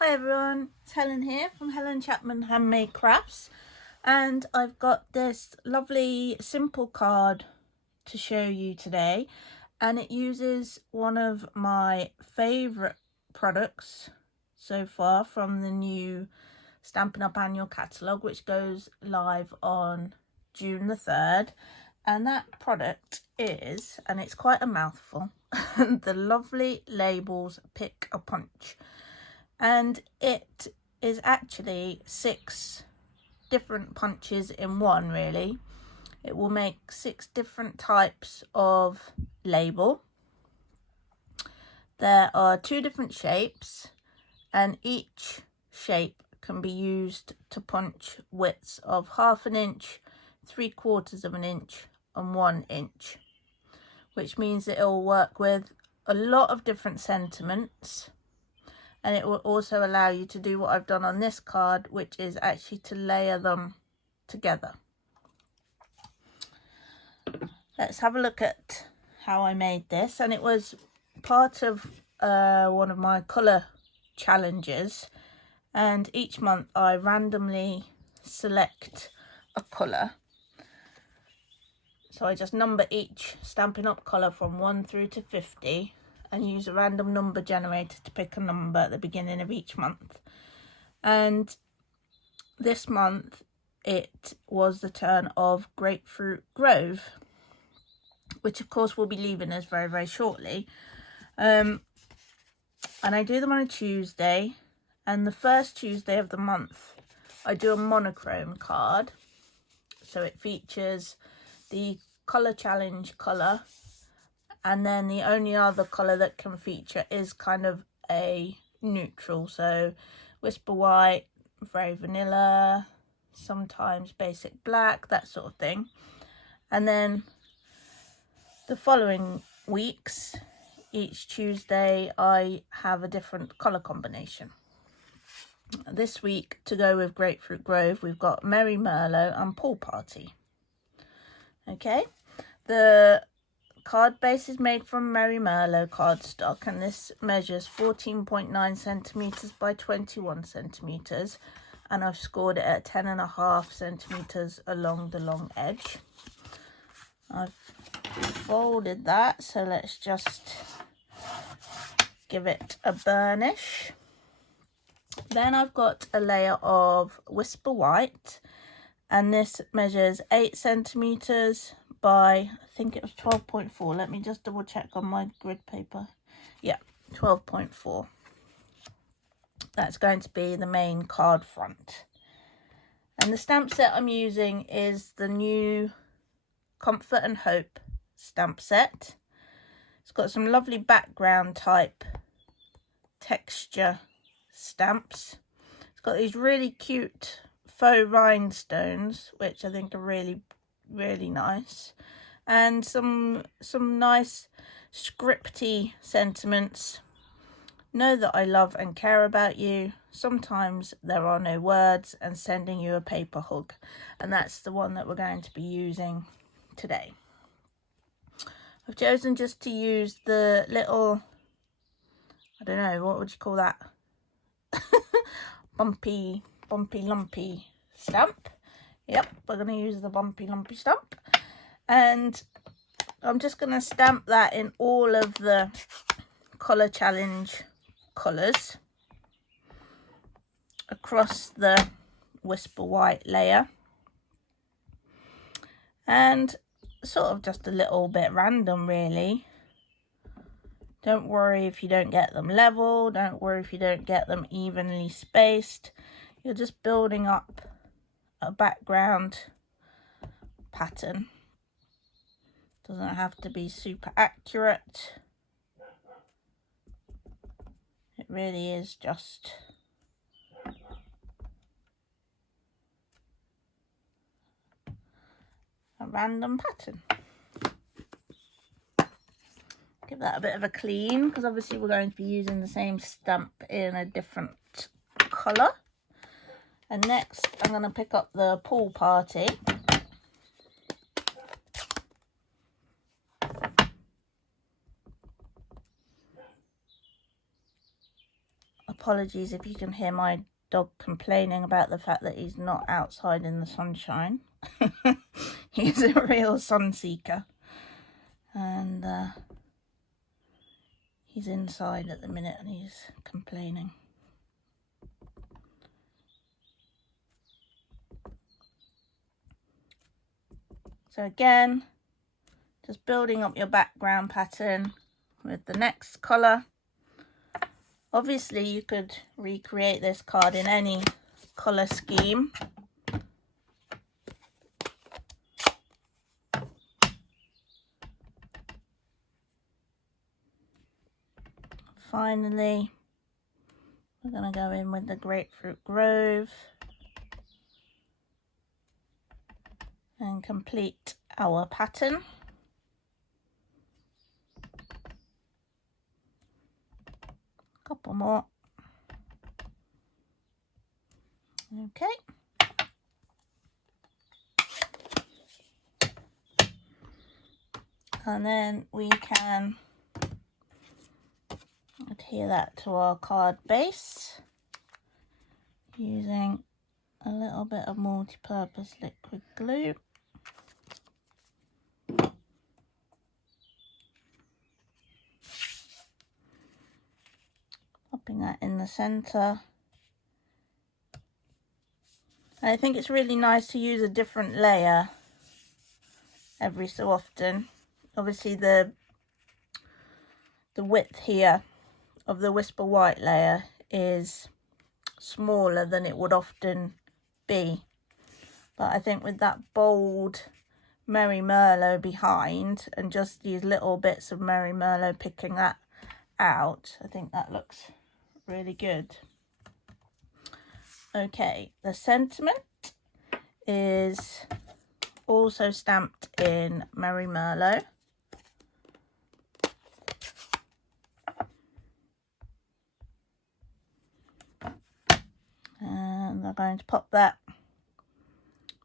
Hi everyone, it's Helen here from Helen Chapman Handmade Crafts, and I've got this lovely simple card to show you today, and it uses one of my favourite products so far from the new Stampin' Up annual catalogue, which goes live on June the 3rd, and that product is, and it's quite a mouthful, the lovely Labels Pick a Punch. And it is actually 6 different punches in one, really. It will make 6 different types of label. There are 2 different shapes, and each shape can be used to punch widths of 1/2 inch, 3/4 of an inch and 1 inch, which means that it will work with a lot of different sentiments. And it will also allow you to do what I've done on this card, which is actually to layer them together. Let's have a look at how I made this. And it was part of one of my colour challenges. And each month I randomly select a colour. So I just number each Stampin' Up colour from 1 through to 50. And use a random number generator to pick a number at the beginning of each month. And this month it was the turn of Grapefruit Grove, which of course will be leaving us very, very shortly. And I do them on a Tuesday, and the first Tuesday of the month I do a monochrome card. So it features the colour challenge colour, and then the only other colour that can feature is kind of a neutral. So Whisper White, very vanilla, sometimes basic black, that sort of thing. And then the following weeks, each Tuesday, I have a different colour combination. This week, to go with Grapefruit Grove, we've got Merry Merlot and Pool Party. Okay, the card base is made from Merry Merlot cardstock, and this measures 14.9 centimetres by 21 centimetres, and I've scored it at 10.5 centimetres along the long edge. I've folded that, so let's just give it a burnish. Then I've got a layer of Whisper White, and this measures 8 centimetres by, I think it was 12.4. Let me just double check on my grid paper. Yeah, 12.4. That's going to be the main card front. And the stamp set I'm using is the new Comfort and Hope stamp set. It's got some lovely background type texture stamps. It's got these really cute faux rhinestones, which I think are really, really nice, and some nice scripty sentiments. Know that I love and care about you. Sometimes there are no words, and sending you a paper hug. And that's the one that we're going to be using today. I've chosen just to use the little, I don't know, what would you call that? bumpy lumpy stamp. Yep, we're going to use the bumpy lumpy stamp, and I'm just going to stamp that in all of the colour challenge colours across the Whisper White layer, and sort of just a little bit random, really. Don't worry if you don't get them level, don't worry if you don't get them evenly spaced. You're just building up a background pattern. Doesn't have to be super accurate. It really is just a random pattern. Give that a bit of a clean, because obviously we're going to be using the same stamp in a different colour. And next I'm going to pick up the Pool Party. apologies if you can hear my dog complaining about the fact that he's not outside in the sunshine. He's a real sun seeker, and he's inside at the minute and he's complaining. So again, just building up your background pattern with the next colour. Obviously you could recreate this card in any colour scheme. Finally, we're going to go in with the Grapefruit Grove and complete our pattern. Couple more. Okay. And then we can adhere that to our card base using a little bit of multi-purpose liquid glue. Popping that in the centre. And I think it's really nice to use a different layer every so often. Obviously the width here of the Whisper White layer is smaller than it would often be, but I think with that bold Merry Merlot behind and just these little bits of Merry Merlot picking that out, I think that looks really good. Okay, the sentiment is also stamped in Merry Merlot. And I'm going to pop that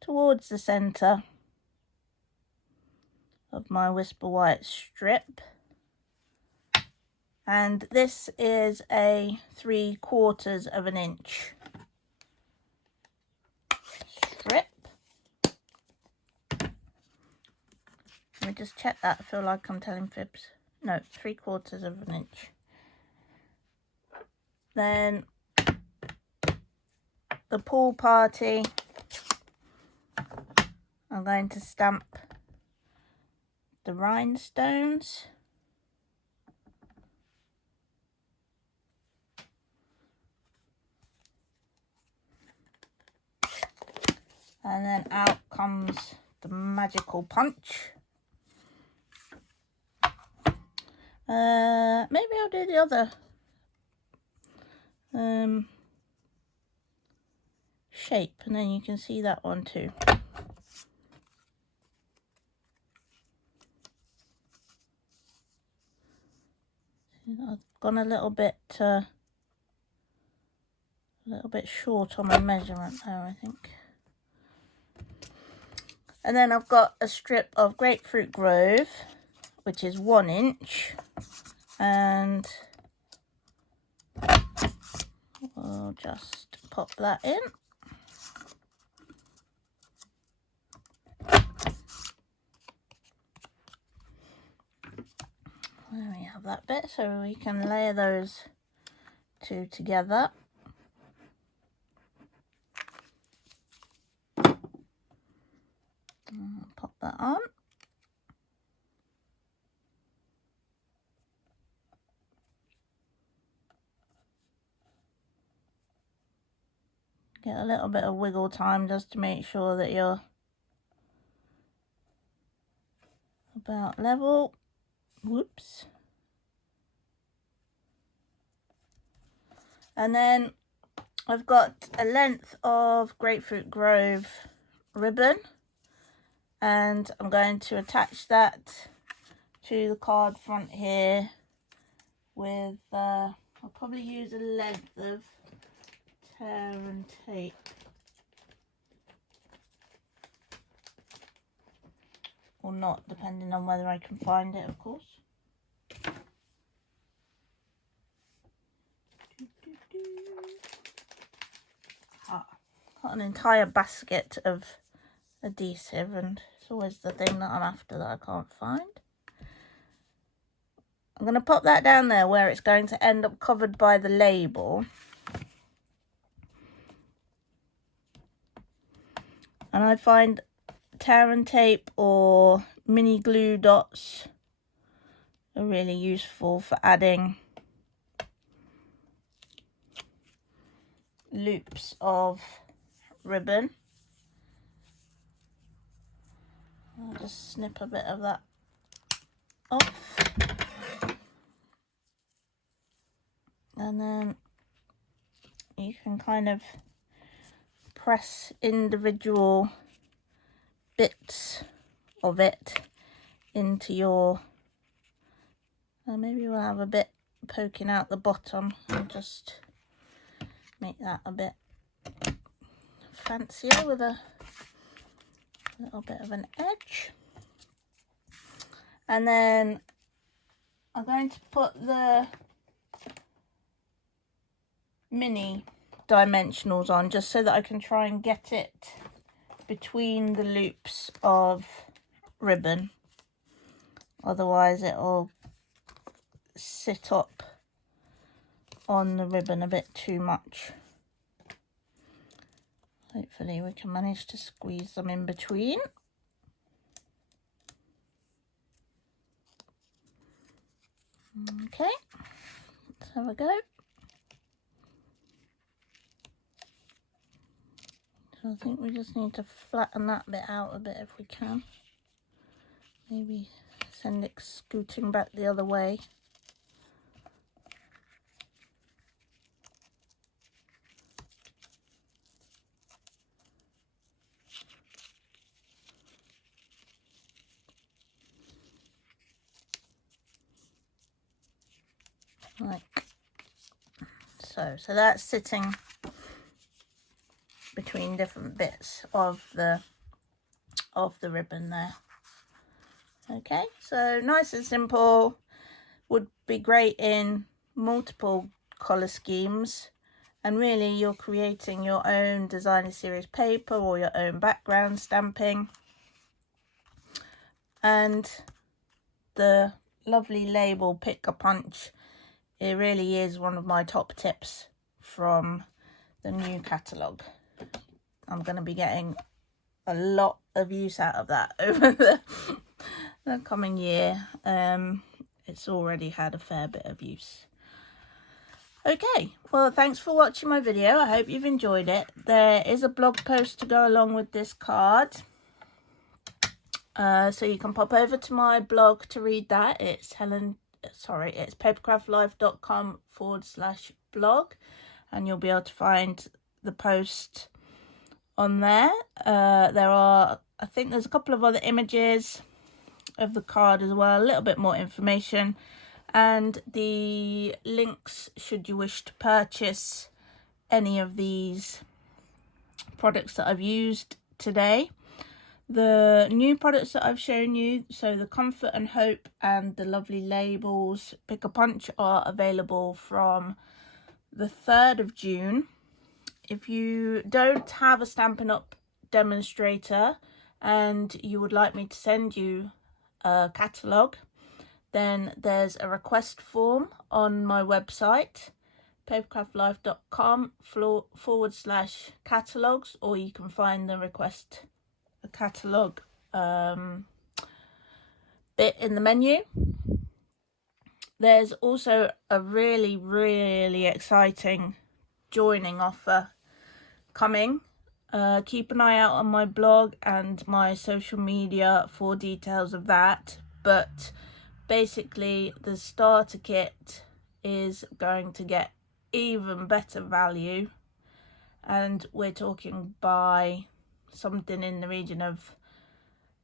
towards the centre of my Whisper White strip. And this is a 3/4 of an inch strip. Let me just check that. I feel like I'm telling fibs. No, 3/4 of an inch. Then the pool party, I'm going to stamp the rhinestones. And then out comes the magical punch. Maybe I'll do the other shape, and then you can see that one too. I've gone a little bit short on my measurement there, I think. And then I've got a strip of Grapefruit Grove, which is 1 inch, and we'll just pop that in. There we have that bit, so we can layer those two together. Pop that on. Get a little bit of wiggle time just to make sure that you're about level. Whoops. And then I've got a length of Grapefruit Grove ribbon, and I'm going to attach that to the card front here with I'll probably use a length of tear and tape. Or not, depending on whether I can find it, of course. got an entire basket of adhesive, and it's always the thing that I'm after that I can't find. I'm going to pop that down there where it's going to end up covered by the label. And I find tear and tape or mini glue dots are really useful for adding loops of ribbon. I'll just snip a bit of that off. And then you can kind of press individual bits of it into your, maybe we'll have a bit poking out the bottom and just make that a bit fancier with a little bit of an edge. And then I'm going to put the mini dimensionals on just so that I can try and get it between the loops of ribbon, otherwise it'll sit up on the ribbon a bit too much. Hopefully we can manage to squeeze them in between. Okay, let's have a go. So I think we just need to flatten that bit out a bit if we can. Maybe send it scooting back the other way. Like so. So that's sitting between different bits of the ribbon there. Okay, so nice and simple, would be great in multiple colour schemes, and really you're creating your own designer series paper or your own background stamping. And the lovely label Pick a Punch, it really is one of my top tips from the new catalogue. I'm going to be getting a lot of use out of that over the coming year. It's already had a fair bit of use. Okay, well, thanks for watching my video. I hope you've enjoyed it. There is a blog post to go along with this card, so you can pop over to my blog to read that. It's papercraftlife.com/blog, and you'll be able to find the post on there. I think there's a couple of other images of the card as well, a little bit more information, and the links should you wish to purchase any of these products that I've used today. The new products that I've shown you, so the Comfort and Hope and the lovely labels Pick a Punch, are available from the 3rd of June. If you don't have a Stampin' Up demonstrator and you would like me to send you a catalogue, then there's a request form on my website, papercraftlife.com/catalogues, or you can find the request a catalogue bit in the menu. There's also a really exciting joining offer coming. Keep an eye out on my blog and my social media for details of that, but basically the starter kit is going to get even better value, and we're talking by something in the region of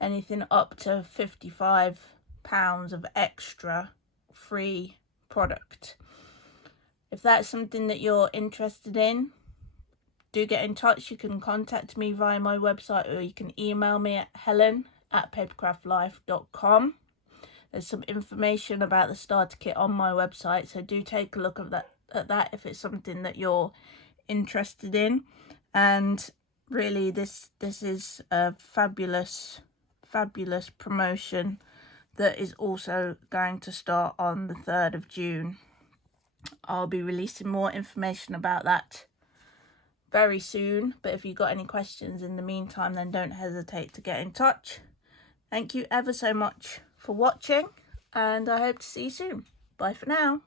anything up to £55 of extra free product. If that's something that you're interested in, do get in touch. You can contact me via my website, or you can email me at helen@papercraftlife.com. There's some information about the starter kit on my website, so do take a look at that if it's something that you're interested in. And really this is a fabulous promotion that is also going to start on the 3rd of June. I'll be releasing more information about that very soon, but if you've got any questions in the meantime, then don't hesitate to get in touch. Thank you ever so much for watching, and I hope to see you soon. Bye for now.